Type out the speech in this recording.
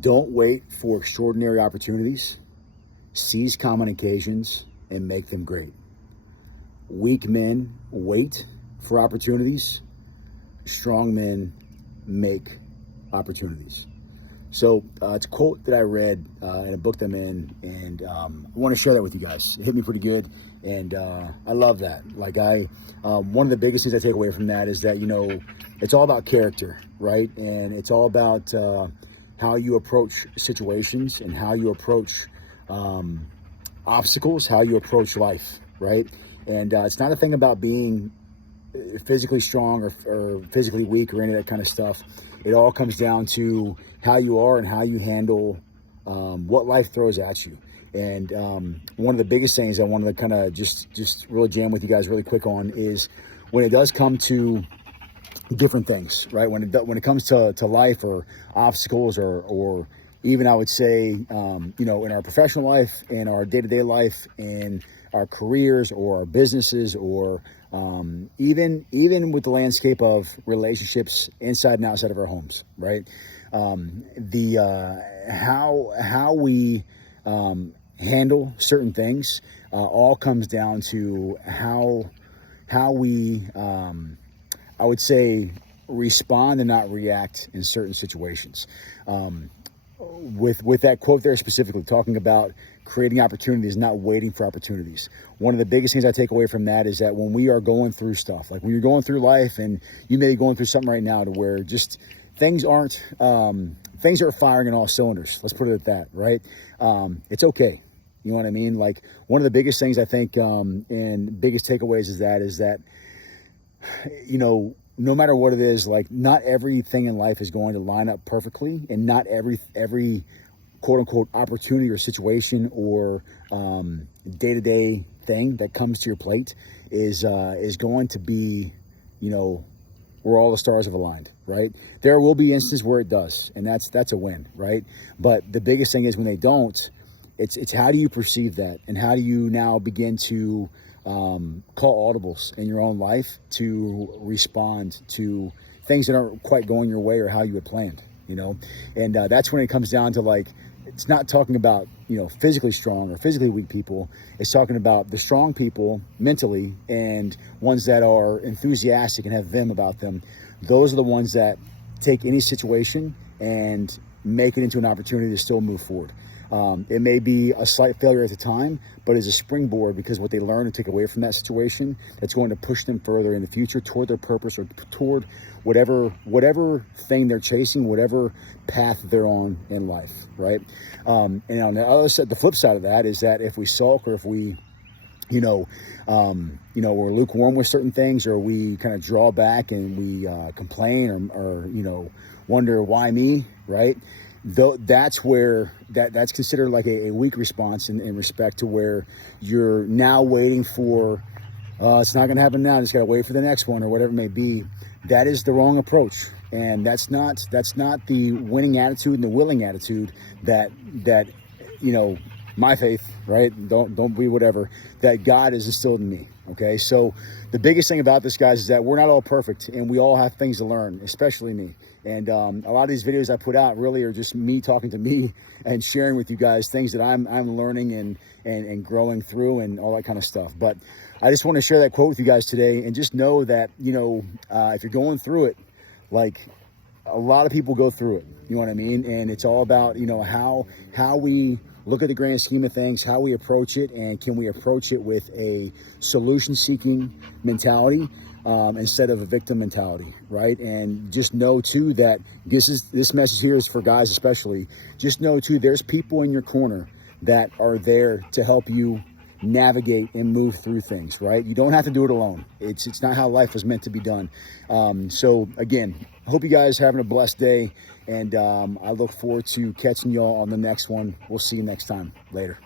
Don't wait for extraordinary opportunities. Seize common occasions and make them great. Weak men wait for opportunities. Strong men make opportunities. So it's a quote that I read in a book that I'm in, and I want to share that with you guys. It hit me pretty good, and I love that. Like one of the biggest things I take away from that is that, it's all about character, right? And it's all about how you approach situations and how you approach obstacles, how you approach life, right? And it's not a thing about being physically strong or physically weak or any of that kind of stuff. It all comes down to how you are and how you handle what life throws at you. And one of the biggest things I wanted to kind of just really jam with you guys really quick on is when it does come to different things, right? When it comes to life or obstacles or even I would say, in our professional life, in our day-to-day life, in our careers or our businesses, or even with the landscape of relationships inside and outside of our homes, right? How we handle certain things all comes down to how we I would say respond and not react in certain situations. With that quote there specifically, talking about creating opportunities, not waiting for opportunities. One of the biggest things I take away from that is that when we are going through stuff, like when you're going through life and you may be going through something right now to where just things aren't firing in all cylinders. Let's put it at that, right? It's okay. You know what I mean? Like one of the biggest things I think and biggest takeaways is that, no matter what it is, like not everything in life is going to line up perfectly, and not every quote unquote opportunity or situation or day-to-day thing that comes to your plate is going to be, where all the stars have aligned, right? There will be instances where it does, and that's a win, right? But the biggest thing is when they don't, it's how do you perceive that, and how do you now begin to call audibles in your own life to respond to things that aren't quite going your way or how you had planned, and that's when it comes down to, like, it's not talking about, physically strong or physically weak people. It's talking about the strong people mentally and ones that are enthusiastic and have vim about them. Those are the ones that take any situation and make it into an opportunity to still move forward. It may be a slight failure at the time, but it's a springboard, because what they learn and take away from that situation, that's going to push them further in the future toward their purpose or toward whatever thing they're chasing, whatever path they're on in life, right? And on the other side, the flip side of that is that if we sulk, or if we, we're lukewarm with certain things, or we kind of draw back and we complain or wonder why me, right? Though that's where that's considered like a weak response in respect to where you're now waiting for it's not going to happen now, I just got to wait for the next one or whatever it may be. That is the wrong approach, and that's not the winning attitude and the willing attitude that my faith, right? Don't be whatever that God has instilled in me. Okay, so the biggest thing about this, guys, is that we're not all perfect, and we all have things to learn, especially me. And a lot of these videos I put out really are just me talking to me and sharing with you guys things that I'm learning and growing through and all that kind of stuff. But I just want to share that quote with you guys today, and just know that if you're going through it, like a lot of people go through it. You know what I mean? And it's all about how we look at the grand scheme of things, how we approach it, and can we approach it with a solution-seeking mentality instead of a victim mentality, right? And just know too that this message here is for guys especially. Just know too, there's people in your corner that are there to help you navigate and move through things, right? You don't have to do it alone. It's not how life was meant to be done. So again, hope you guys are having a blessed day, and I look forward to catching y'all on the next one. We'll see you next time. Later.